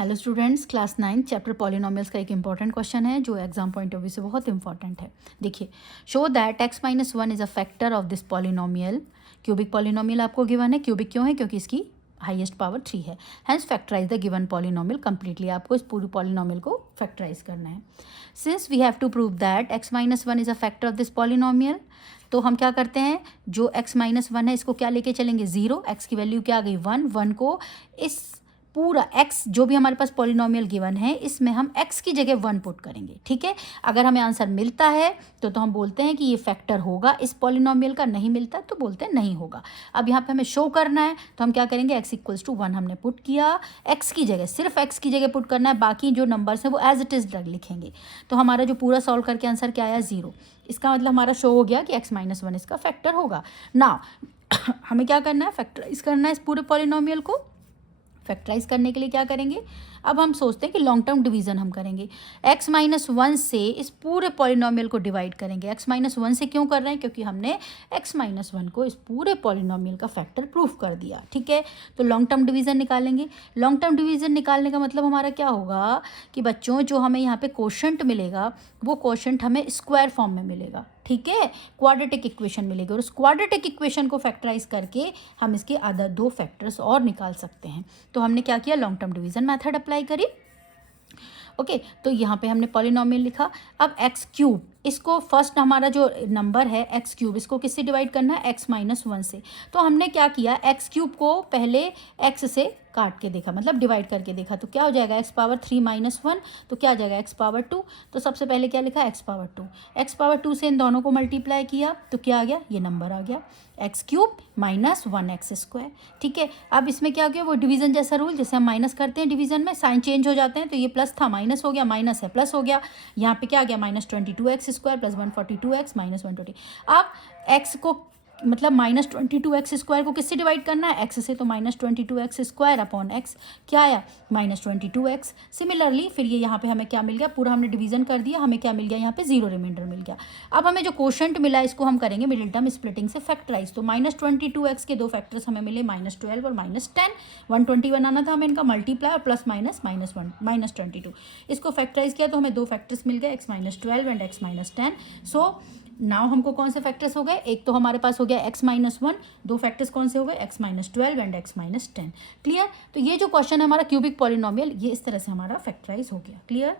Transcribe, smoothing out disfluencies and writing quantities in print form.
Hello students, class 9 chapter polynomials का एक important question है जो एग्जाम पॉइंट ऑफ व्यू से बहुत इंपॉर्टेंट है। देखिए, show that x minus 1 is a factor of this polynomial. Cubic polynomial आपको गिवन है। क्यूबिक क्यों है? क्योंकि इसकी हाईएस्ट पावर 3 है। Hence factorise the given polynomial completely. आपको इस पूरी पॉलिनोमियल को फैक्टराइज करना है। Since we have to prove that x minus 1 is a factor of this polynomial, तो हम क्या करते हैं, जो x माइनस 1 है इसको क्या लेके चलेंगे? 0। x की वैल्यू क्या आ गई? 1। 1 को इस पूरा x जो भी हमारे पास पॉलिनोमियल गिवन है इसमें हम x की जगह 1 पुट करेंगे। ठीक है, अगर हमें आंसर मिलता है तो हम बोलते हैं कि ये फैक्टर होगा इस पॉलिनोमियल का, नहीं मिलता तो बोलते हैं नहीं होगा। अब यहाँ पे हमें शो करना है तो हम क्या करेंगे, x इक्वल्स टू 1 हमने पुट किया, x की जगह सिर्फ x की जगह पुट करना है, बाकी जो नंबर्स हैं वो एज इट इज़ लिखेंगे। तो हमारा जो पूरा सॉल्व करके आंसर क्या आया? 0। इसका मतलब हमारा शो हो गया कि x माइनस 1 इसका फैक्टर होगा ना। हमें क्या करना है? फैक्टराइज करना है इस पूरे पॉलिनोमियल को। फैक्टराइज करने के लिए क्या करेंगे, अब हम सोचते हैं कि लॉन्ग टर्म डिवीजन हम करेंगे। x माइनस 1 से इस पूरे पॉलिनोमियल को डिवाइड करेंगे। x माइनस 1 से क्यों कर रहे हैं? क्योंकि हमने x माइनस 1 को इस पूरे पॉलिनोमियल का फैक्टर प्रूफ कर दिया। ठीक है, तो लॉन्ग टर्म डिवीजन निकालेंगे। लॉन्ग टर्म डिवीजन निकालने का मतलब हमारा क्या होगा कि बच्चों जो हमें यहाँ पे कोशेंट मिलेगा वो कोशेंट हमें स्क्वायर फॉर्म में मिलेगा। ठीक है, क्वाड्रेटिक इक्वेशन मिलेगी और उस क्वाड्रेटिक इक्वेशन को फैक्टराइज करके हम इसके अदर 2 फैक्टर्स और निकाल सकते हैं। तो हमने क्या किया, long term division method apply करी। ओके, तो यहाँ पे हमने पॉलिनोमियल लिखा। अब एक्स क्यूब, इसको फर्स्ट हमारा जो नंबर है एक्स क्यूब, इसको किससे डिवाइड करना है? x माइनस 1 से। तो हमने क्या किया, एक्स क्यूब को पहले x से काट के देखा, मतलब डिवाइड करके देखा, तो क्या हो जाएगा? x पावर 3 माइनस 1, तो क्या आ जाएगा? x power 2। तो सबसे पहले क्या लिखा? x power 2। x पावर 2 से इन दोनों को मल्टीप्लाई किया तो क्या आ गया? ये नंबर आ गया, x cube minus 1x square. ठीक है, अब इसमें क्या हो गया, वो डिवीजन जैसा रूल, जैसे हम माइनस करते हैं डिवीजन में साइन चेंज हो जाते हैं, तो ये प्लस था माइनस हो गया, माइनस है प्लस हो गया। यहाँ पे क्या आ गया? Minus 22x square plus 142x minus 120। अब x को मतलब माइनस 22x स्क्वायर को किससे डिवाइड करना है? x से, तो minus 22x square upon x क्या आया? Minus 22x। सिमिलरली फिर ये यहाँ पे हमें क्या मिल गया, पूरा हमने डिवीजन कर दिया, हमें क्या मिल गया? यहाँ पे 0 रिमाइंडर मिल गया। अब हमें जो कोशेंट मिला इसको हम करेंगे मिडिल टर्म स्प्लिटिंग से फैक्टराइज। तो माइनस 22x के 2 फैक्टर्स हमें मिले, माइनस 12 और माइनस 10। 121 आना था हमें इनका मल्टीप्लाई, और प्लस माइनस माइनस 1 माइनस 22। इसको फैक्टराइज किया तो हमें 2 फैक्टर्स मिल गए, x minus 12 and x minus 10। So now हमको कौन से फैक्टर्स हो गए? एक तो हमारे पास हो गया x माइनस 1, 2 फैक्टर्स कौन से हो गए? x minus 12 and x minus 10। Clear? तो ये जो क्वेश्चन है हमारा क्यूबिक पॉलिनोमियल, ये इस तरह से हमारा फैक्टराइज हो गया। क्लियर?